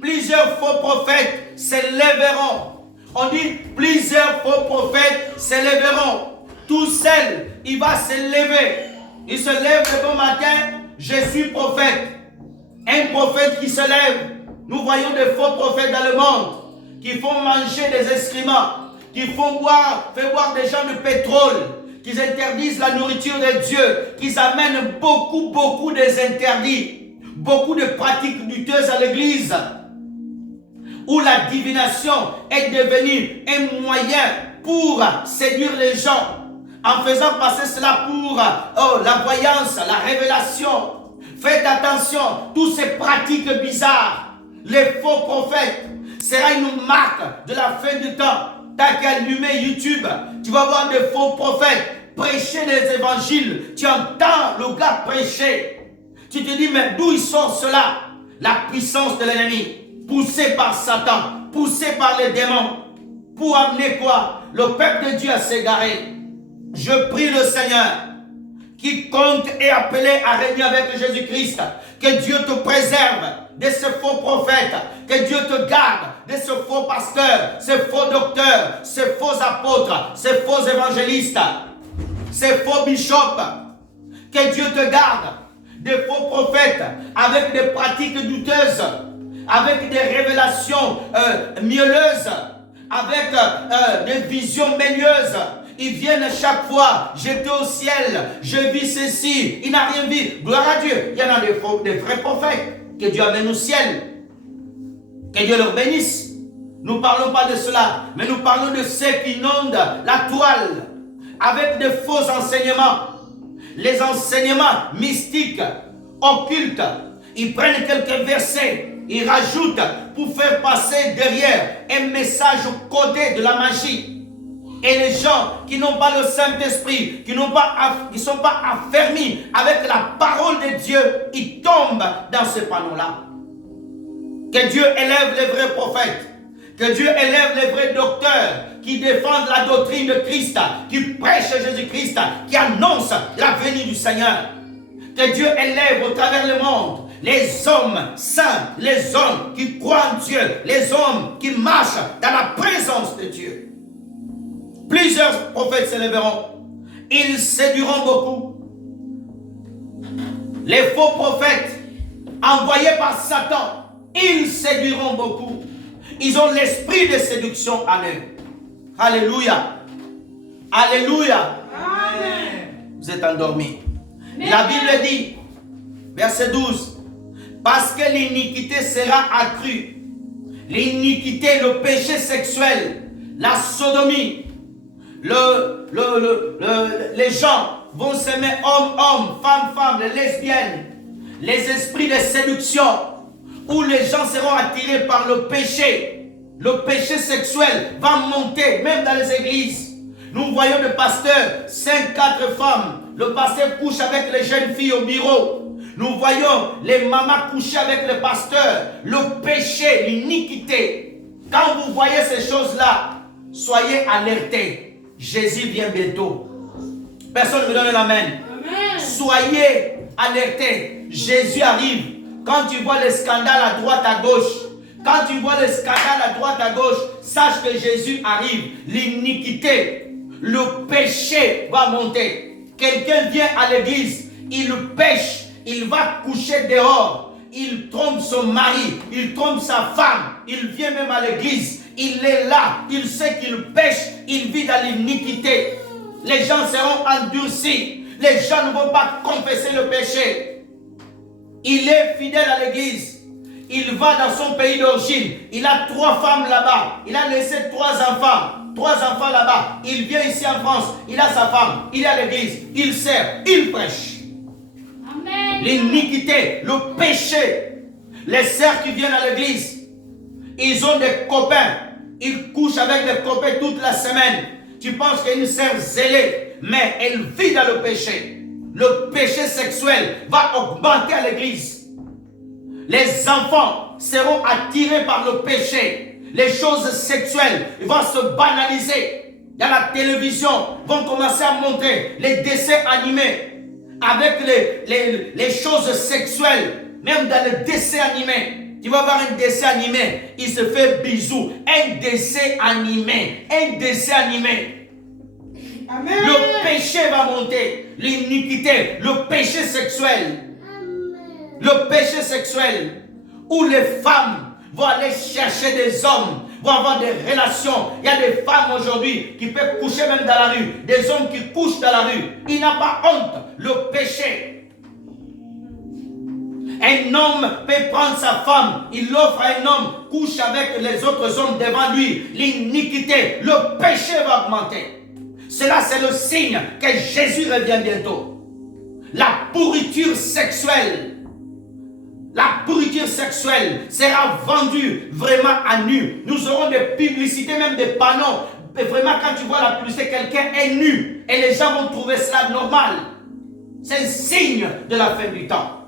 Plusieurs faux prophètes s'élèveront. On dit plusieurs faux prophètes s'élèveront. Tout seul, il va se lever. Il se lève le bon matin. Je suis prophète. Un prophète qui se lève. Nous voyons des faux prophètes dans le monde qui font manger des excréments, qui font boire des gens de pétrole, qui interdisent la nourriture de Dieu, qui amènent beaucoup des interdits, beaucoup de pratiques douteuses à l'église, où la divination est devenue un moyen pour séduire les gens, en faisant passer cela pour la voyance, la révélation. Faites attention, toutes ces pratiques bizarres, les faux prophètes, sera une marque de la fin du temps. T'as qu'à allumer YouTube, tu vas voir des faux prophètes prêcher les évangiles. Tu entends le gars prêcher. Tu te dis, mais d'où il sort cela? La puissance de l'ennemi, poussé par Satan, poussé par les démons, pour amener quoi? Le peuple de Dieu à s'égarer. Je prie le Seigneur, quiconque est appelé à régner avec Jésus-Christ, que Dieu te préserve de ce faux prophète, que Dieu te garde de ce faux pasteur, ce faux docteur, ces faux apôtres, ces faux évangélistes, ces faux bishops. Que Dieu te garde des faux prophètes avec des pratiques douteuses, avec des révélations mielleuses, avec des visions meilleuses. Ils viennent chaque fois, j'étais au ciel, je vis ceci, il n'a rien vu. Gloire à Dieu. Il y en a des vrais prophètes que Dieu amène au ciel. Que Dieu leur bénisse. Nous ne parlons pas de cela, mais nous parlons de ceux qui inondent la toile avec de faux enseignements. Les enseignements mystiques, occultes, ils prennent quelques versets, ils rajoutent pour faire passer derrière un message codé de la magie. Et les gens qui n'ont pas le Saint-Esprit, qui ne sont pas affermis avec la parole de Dieu, ils tombent dans ce panneau-là. Que Dieu élève les vrais prophètes. Que Dieu élève les vrais docteurs qui défendent la doctrine de Christ, qui prêchent Jésus-Christ, qui annoncent la venue du Seigneur. Que Dieu élève au travers le monde les hommes saints, les hommes qui croient en Dieu, les hommes qui marchent dans la présence de Dieu. Plusieurs prophètes s'élèveront. Ils séduiront beaucoup. Les faux prophètes envoyés par Satan, ils séduiront beaucoup. Ils ont l'esprit de séduction en eux. Alléluia. Alléluia. Amen. Vous êtes endormis. La Bible dit, verset 12, parce que l'iniquité sera accrue. L'iniquité, le péché sexuel, la sodomie, les gens vont s'aimer homme, femme, les lesbiennes, les esprits de séduction, où les gens seront attirés par le péché. Le péché sexuel va monter, même dans les églises. Nous voyons le pasteur, 5-4 femmes. Le pasteur couche avec les jeunes filles au bureau. Nous voyons les mamans coucher avec le pasteur. Le péché, l'iniquité. Quand vous voyez ces choses-là, soyez alertés. Jésus vient bientôt. Personne ne me donne l'amen. Soyez alertés. Jésus arrive. Quand tu vois les scandales à droite, à gauche, quand tu vois les scandales à droite, à gauche, sache que Jésus arrive. L'iniquité, le péché va monter. Quelqu'un vient à l'église, il pêche, il va coucher dehors, il trompe son mari, il trompe sa femme, il vient même à l'église, il est là, il sait qu'il pêche, il vit dans l'iniquité. Les gens seront endurcis, les gens ne vont pas confesser le péché. Il est fidèle à l'église. Il va dans son pays d'origine. Il a 3 femmes là-bas. Il a laissé 3 enfants. 3 enfants là-bas. Il vient ici en France. Il a sa femme. Il est à l'église. Il sert. Il prêche. L'iniquité, le péché. Les sœurs qui viennent à l'église, ils ont des copains. Ils couchent avec des copains toute la semaine. Tu penses qu'il y a une sœur zélée, mais elle vit dans le péché. le péché sexuel va augmenter à l'église. Les enfants seront attirés par le péché. Les choses sexuelles vont se banaliser. Dans la télévision, vont commencer à montrer les dessins animés avec les choses sexuelles. Même dans les dessins animés, tu vas voir un dessin animé, il se fait bisou. Un dessin animé, un dessin animé. Amen. Le péché va monter, l'iniquité, le péché sexuel. Le péché sexuel, où les femmes vont aller chercher des hommes, vont avoir des relations. Il y a des femmes aujourd'hui qui peuvent coucher même dans la rue, des hommes qui couchent dans la rue. Il n'a pas honte, le péché. Un homme peut prendre sa femme, il l'offre à un homme, couche avec les autres hommes devant lui. L'iniquité, le péché va augmenter. Cela, c'est le signe que Jésus revient bientôt. La pourriture sexuelle. La pourriture sexuelle sera vendue vraiment à nu. Nous aurons des publicités, même des panneaux. Mais vraiment, quand tu vois la publicité, quelqu'un est nu. Et les gens vont trouver cela normal. C'est un signe de la fin du temps.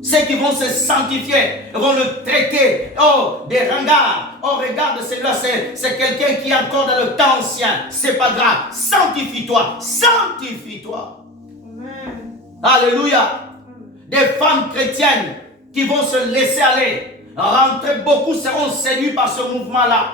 Ceux qui vont se sanctifier vont le traiter. Oh, des rengards. Oh, regarde, celui-là, c'est quelqu'un qui est encore dans le temps ancien. C'est pas grave. Sanctifie-toi. Sanctifie-toi. Amen. Alléluia. Des femmes chrétiennes qui vont se laisser aller. Rentrer, beaucoup seront séduits par ce mouvement-là.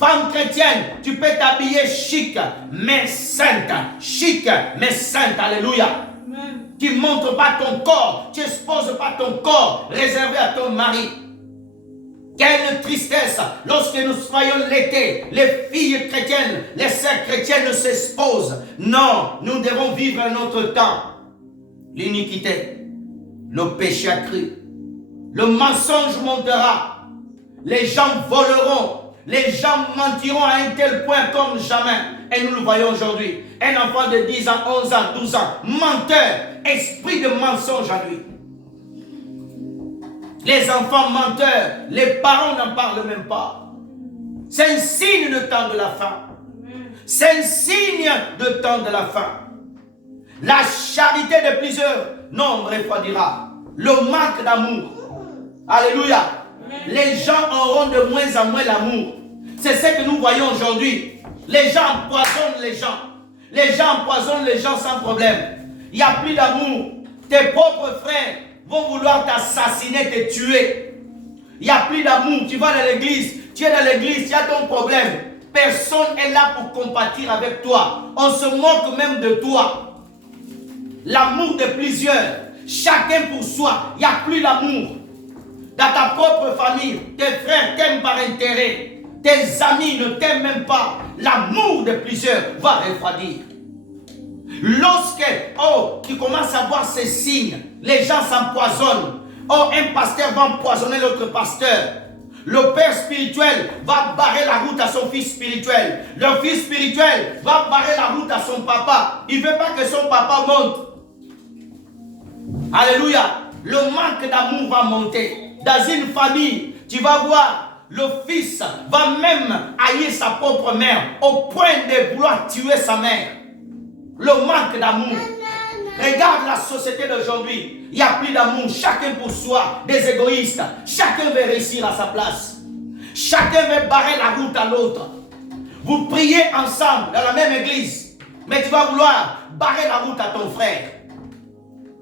Femme chrétienne, tu peux t'habiller chic, mais sainte. Chic, mais sainte. Alléluia. Amen. Tu ne montres pas ton corps, tu n'exposes pas ton corps réservé à ton mari. Quelle tristesse lorsque nous soyons l'été, les filles chrétiennes, les sœurs chrétiennes s'exposent. Non, nous devons vivre notre temps. L'iniquité, le péché accru, le mensonge montera, les gens voleront, les gens mentiront à un tel point comme jamais. Et nous le voyons aujourd'hui. Un enfant de 10 ans, 11 ans, 12 ans, menteur, esprit de mensonge à lui. Les enfants menteurs, les parents n'en parlent même pas. C'est un signe de temps de la fin. C'est un signe de temps de la fin. La charité de plusieurs nombres refroidira. Le manque d'amour. Alléluia. Les gens auront de moins en moins l'amour. C'est ce que nous voyons aujourd'hui. Les gens empoisonnent les gens. Les gens empoisonnent les gens sans problème. Il n'y a plus d'amour. Tes propres frères vont vouloir t'assassiner, te tuer. Il n'y a plus d'amour. Tu vas dans l'église. Tu es dans l'église, tu as ton problème. Personne n'est là pour compatir avec toi. On se moque même de toi. L'amour de plusieurs, chacun pour soi, il n'y a plus l'amour. Dans ta propre famille, tes frères t'aiment par intérêt, tes amis ne t'aiment même pas. L'amour de plusieurs va refroidir. Lorsque, tu commences à voir ces signes, les gens s'empoisonnent. Oh, un pasteur va empoisonner l'autre pasteur. Le père spirituel va barrer la route à son fils spirituel. Le fils spirituel va barrer la route à son papa. Il ne veut pas que son papa monte. Alléluia. Le manque d'amour va monter. Dans une famille, tu vas voir, le fils va même haïr sa propre mère au point de vouloir tuer sa mère. Le manque d'amour. Regarde la société d'aujourd'hui. Il n'y a plus d'amour. Chacun pour soi, des égoïstes. Chacun veut réussir à sa place. Chacun veut barrer la route à l'autre. Vous priez ensemble dans la même église, mais tu vas vouloir barrer la route à ton frère.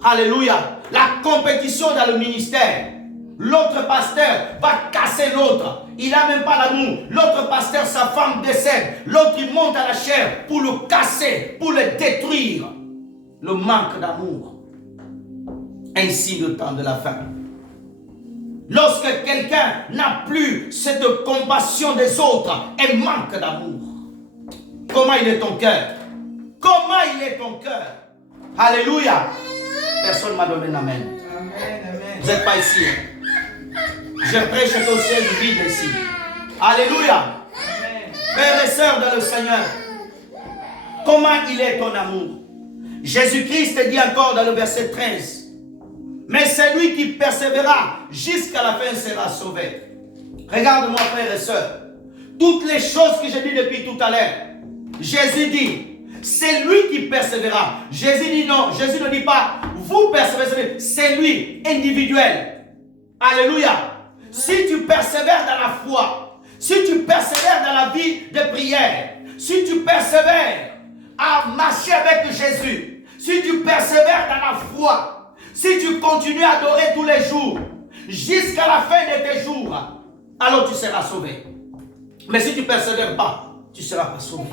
Alléluia. La compétition dans le ministère. L'autre pasteur va casser l'autre. Il n'a même pas l'amour. L'autre pasteur, sa femme décède. L'autre, il monte à la chair pour le casser, pour le détruire. Le manque d'amour. Ainsi le temps de la fin. Lorsque quelqu'un n'a plus cette compassion des autres et manque d'amour. Comment il est ton cœur? Comment il est ton cœur? Alléluia. Personne ne m'a donné un amen. Amen, amen. Vous n'êtes pas ici. Je prêche au ciel vide ici. Alléluia. Amen. Frères et sœurs dans le Seigneur, comment il est ton amour? Jésus-Christ dit encore dans le verset 13, mais celui qui persévérera jusqu'à la fin sera sauvé. Regarde-moi, frères et sœurs, toutes les choses que j'ai dit depuis tout à l'heure, Jésus dit, C'est lui qui persévérera. Jésus dit non. Jésus ne dit pas, vous persévérez. C'est lui, individuel. Alléluia. Si tu persévères dans la foi, si tu persévères dans la vie de prière, si tu persévères à marcher avec Jésus, si tu persévères dans la foi, si tu continues à adorer tous les jours, jusqu'à la fin de tes jours, alors tu seras sauvé. Mais si tu ne persévères pas, tu ne seras pas sauvé.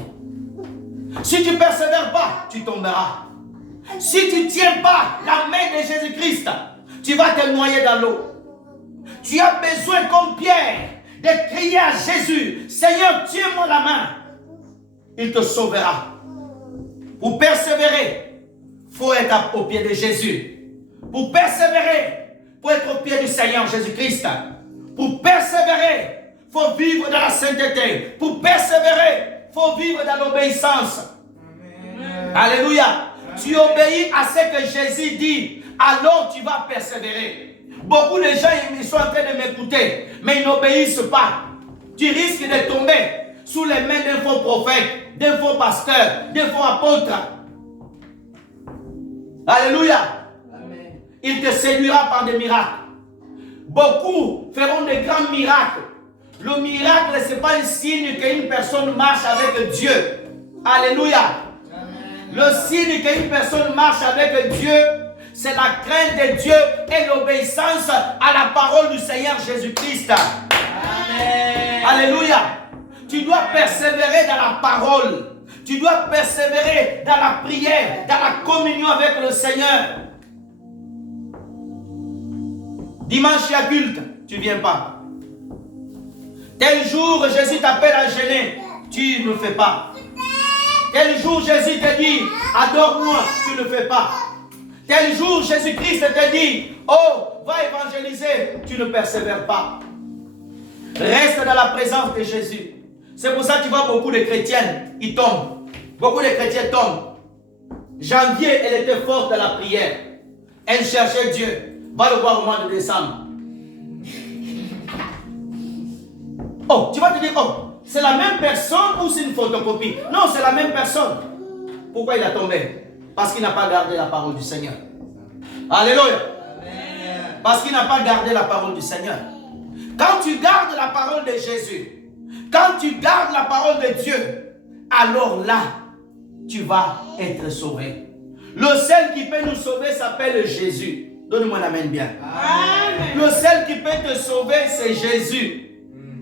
Si tu ne persévères pas, tu tomberas. Si tu ne tiens pas la main de Jésus-Christ, tu vas te noyer dans l'eau. Tu as besoin, comme Pierre, de crier à Jésus, Seigneur, tiens-moi la main. Il te sauvera. Pour persévérer, il faut être au pied de Jésus. Pour persévérer, il faut être au pied du Seigneur Jésus-Christ. Pour persévérer, il faut vivre dans la sainteté. Pour persévérer, il faut vivre dans l'obéissance. Alléluia. Tu obéis à ce que Jésus dit, alors tu vas persévérer. Beaucoup de gens ils sont en train de m'écouter, mais ils n'obéissent pas. Tu risques de tomber sous les mains d'un faux prophète, d'un faux pasteur, d'un faux apôtre. Alléluia. Amen. Il te séduira par des miracles. Beaucoup feront des grands miracles. Le miracle, ce n'est pas un signe qu'une personne marche avec Dieu. Alléluia. Amen. Le signe qu'une personne marche avec Dieu, c'est la crainte de Dieu et l'obéissance à la parole du Seigneur Jésus-Christ. Amen. Alléluia. Tu dois persévérer dans la parole. Tu dois persévérer dans la prière, dans la communion avec le Seigneur. Dimanche, il y a culte, tu ne viens pas. Tel jour, Jésus t'appelle à jeûner, tu ne le fais pas. Tel jour, Jésus te dit, adore-moi, tu ne le fais pas. Tel jour, Jésus-Christ te dit, oh, va évangéliser, tu ne persévères pas. Reste dans la présence de Jésus. C'est pour ça que tu vois beaucoup de chrétiennes, ils tombent. Beaucoup de chrétiens tombent. Janvier, elle était forte dans la prière. Elle cherchait Dieu. Va le voir au mois de décembre. Oh, tu vas te dire, oh, c'est la même personne ou c'est une photocopie? Non, c'est la même personne. Pourquoi il a tombé? Parce qu'il n'a pas gardé la parole du Seigneur. Alléluia. Amen. Parce qu'il n'a pas gardé la parole du Seigneur. Quand tu gardes la parole de Jésus, quand tu gardes la parole de Dieu, alors là, tu vas être sauvé. Le seul qui peut nous sauver s'appelle Jésus. Donne-moi la main bien. Amen. Le seul qui peut te sauver, c'est Jésus.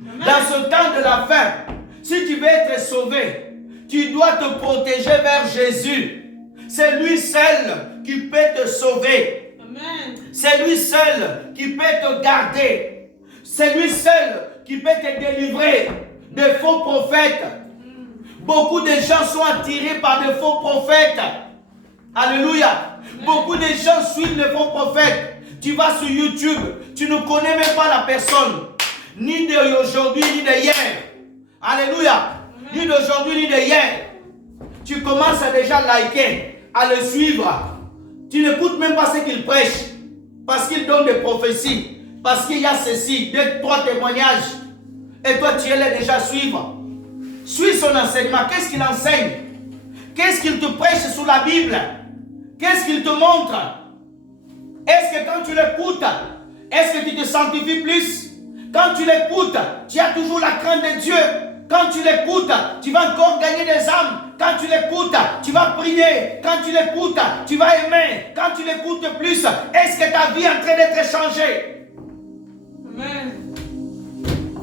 Amen. Dans ce temps de la fin, si tu veux être sauvé, tu dois te protéger vers Jésus. C'est lui seul qui peut te sauver. Amen. C'est lui seul qui peut te garder. C'est lui seul qui peut te délivrer des faux prophètes. Beaucoup de gens sont attirés par de faux prophètes. Alléluia. Beaucoup de gens suivent les faux prophètes. Tu vas sur YouTube, tu ne connais même pas la personne. Ni d'aujourd'hui, ni d'hier. Alléluia. Ni d'aujourd'hui, ni d'hier. Tu commences à déjà liker, à le suivre. Tu n'écoutes même pas ce qu'il prêche. Parce qu'il donne des prophéties. Parce qu'il y a ceci, 2-3 témoignages. Et toi, tu es là déjà suivre. Suis son enseignement. Qu'est-ce qu'il enseigne? Qu'est-ce qu'il te prêche sous la Bible? Qu'est-ce qu'il te montre? Est-ce que quand tu l'écoutes, est-ce que tu te sanctifies plus? Quand tu l'écoutes, tu as toujours la crainte de Dieu. Quand tu l'écoutes, tu vas encore gagner des âmes. Quand tu l'écoutes, tu vas prier. Quand tu l'écoutes, tu vas aimer. Quand tu l'écoutes plus, est-ce que ta vie est en train d'être changée? Amen.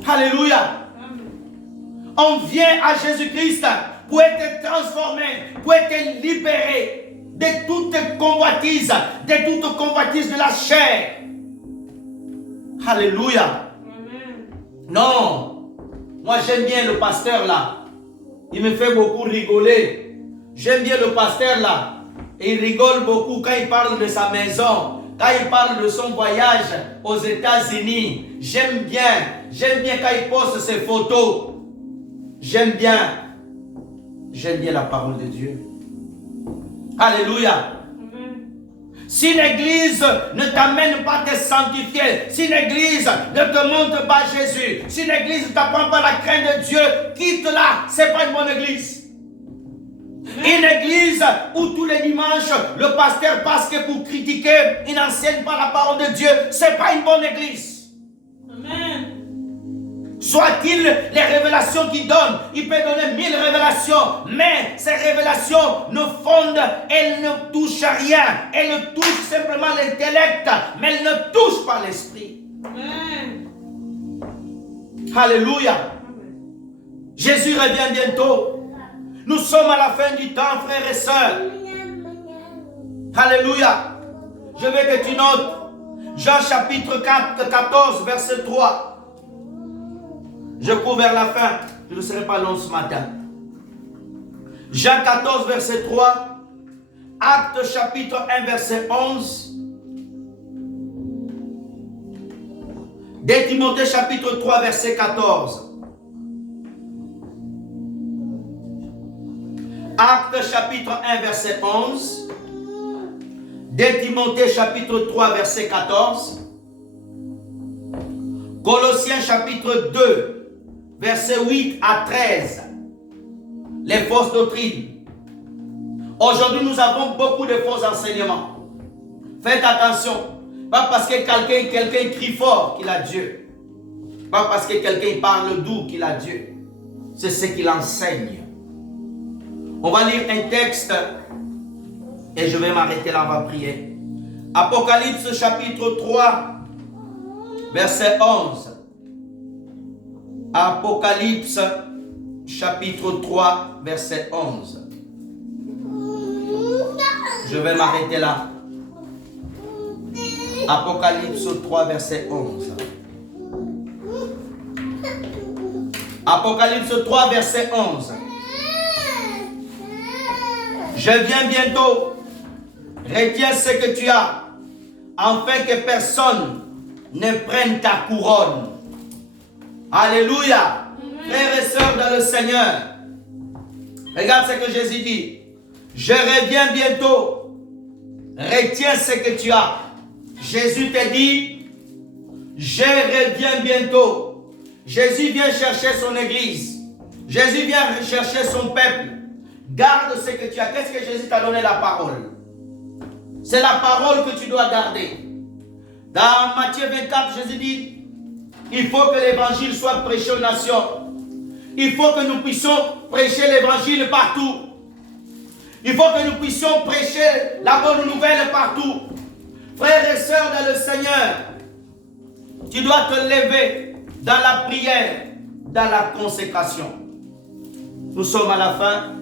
Alléluia. Amen. On vient à Jésus-Christ pour être transformé, pour être libéré de toute convoitise, de la chair. Alléluia. Amen. Non. Moi, j'aime bien le pasteur là. Il me fait beaucoup rigoler. J'aime bien le pasteur là. Il rigole beaucoup quand il parle de sa maison, quand il parle de son voyage aux États-Unis. J'aime bien quand il poste ses photos. J'aime bien la parole de Dieu. Alléluia. Si l'église ne t'amène pas à te sanctifier, si l'église ne te montre pas Jésus, si l'église ne t'apprend pas la crainte de Dieu, quitte-la, ce n'est pas une bonne église. Une église où tous les dimanches, le pasteur passe que pour critiquer, il n'enseigne pas la parole de Dieu, ce n'est pas une bonne église. Amen. Soit-il les révélations qu'il donne, il peut donner 1000 révélations, mais ces révélations ne fondent, elles ne touchent à rien. Elles touchent simplement l'intellect, mais elles ne touchent pas l'esprit. Amen. Alléluia. Amen. Jésus revient bientôt. Nous sommes à la fin du temps, frères et sœurs. Alléluia. Je veux que tu notes Jean chapitre 14, verset 3. Je cours vers la fin. Je ne serai pas long ce matin. Jean 14, verset 3. Actes chapitre 1, verset 11. 2 Timothée chapitre 3, verset 14. Actes chapitre 1, verset 11. 2 Timothée chapitre 3, verset 14. Colossiens chapitre 2, verset 8 à 13. Les fausses doctrines. Aujourd'hui, nous avons beaucoup de faux enseignements. Faites attention. Pas parce que quelqu'un crie fort qu'il a Dieu. Pas parce que quelqu'un parle doux qu'il a Dieu. C'est ce qu'il enseigne. On va lire un texte et je vais m'arrêter là, on va prier. Apocalypse chapitre 3, verset 11. Apocalypse chapitre 3, verset 11. Je vais m'arrêter là. Apocalypse 3, verset 11. Apocalypse 3, verset 11. Je viens bientôt. Retiens ce que tu as, afin que personne ne prenne ta couronne. Alléluia. Frères et sœurs dans le Seigneur, regarde ce que Jésus dit. Je reviens bientôt. Retiens ce que tu as. Jésus te dit, je reviens bientôt. Jésus vient chercher son église. Jésus vient chercher son peuple. Garde ce que tu as. Qu'est-ce que Jésus t'a donné la parole? C'est la parole que tu dois garder. Dans Matthieu 24, Jésus dit, il faut que l'évangile soit prêché aux nations. Il faut que nous puissions prêcher l'évangile partout. Il faut que nous puissions prêcher la bonne nouvelle partout. Frères et sœurs dans le Seigneur, tu dois te lever dans la prière, dans la consécration. Nous sommes à la fin.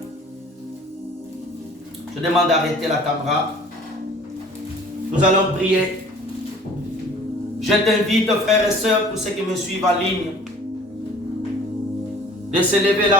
Je demande d'arrêter la caméra. Nous allons prier. Je t'invite, frères et sœurs, pour ceux qui me suivent en ligne, de se lever là.